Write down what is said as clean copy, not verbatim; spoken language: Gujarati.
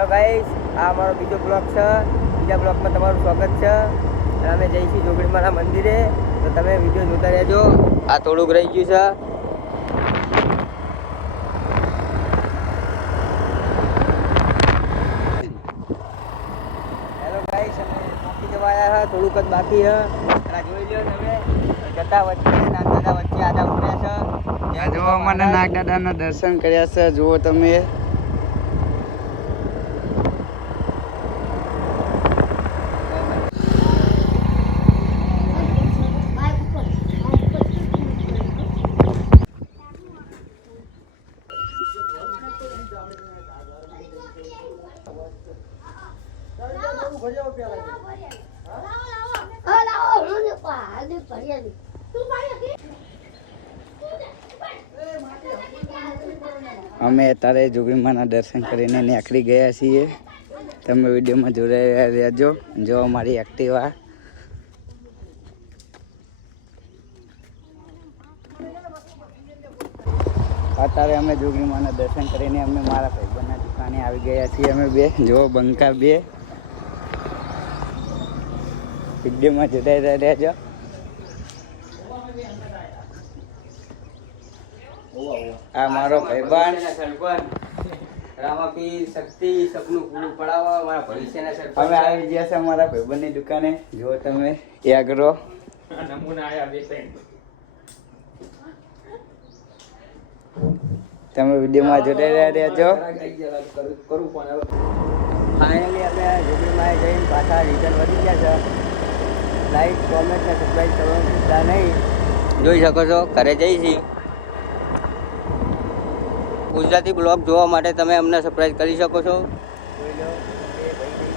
હેલો ગાઈસ, આ અમારો બીજો બ્લોગ છે. બીજા બ્લોગમાં તમારું સ્વાગત છે. અને અમે જઈશું જોગણીમાના મંદિરે, તો તમે વિડીયો જોતા રહેજો. આ થોડુંક રહી ગયું છે. હેલો ગાઈસ, અમે પહોંચી જવા આવ્યા છે. થોડુંક જ બાકી છે. અને જોઈ લો તમે જતા વચ્ચે નાગદાદા વચ્ચે આડા ઉભ્યા છે. જો મને નાગદાદાના દર્શન કર્યા છે. જુઓ તમે, અમે અત્યારે જોગણીમાના દર્શન કરીને નીકળી ગયા છીએ. તમે વિડીયોમાં જોડાઈ રહેજો. જો અમારી એક્ટિવા અત્યારે અમે જોગણીમાના દર્શન કરીને અમે મારા ભાઈબંધના દુકાને આવી ગયા છીએ. અમે બે જો બંકા બે વિડીયોમાં જોડાઈ રહેજો. આ મારો ભાઈબંધ રામાપીર શક્તિ સપનું પૂરું પડાવવા મારા ભવિષ્યના સરપંચ. અમે આવી ગયા છે અમારા ભાઈબંધની દુકાને. જો તમે એગ્રો નમૂના આયા બે ત્રણ. તમે વિડીયોમાં જોડાઈ રહેજો. ફાઇનલી અમે જોગણીમાં જઈને પાછા રિટર્ન વધી ગયા છે. લાઈક, કોમેન્ટ ને સબસ્ક્રાઈબ કરવાનું ભૂલતા નહીં. જોઈ શકો છો ઘરે જઈશી. ગુજરાતી બ્લોગ જોવા માટે તમે અમને સબસ્ક્રાઈબ કરી શકો છો. જોઈ લો, બે ભાઈ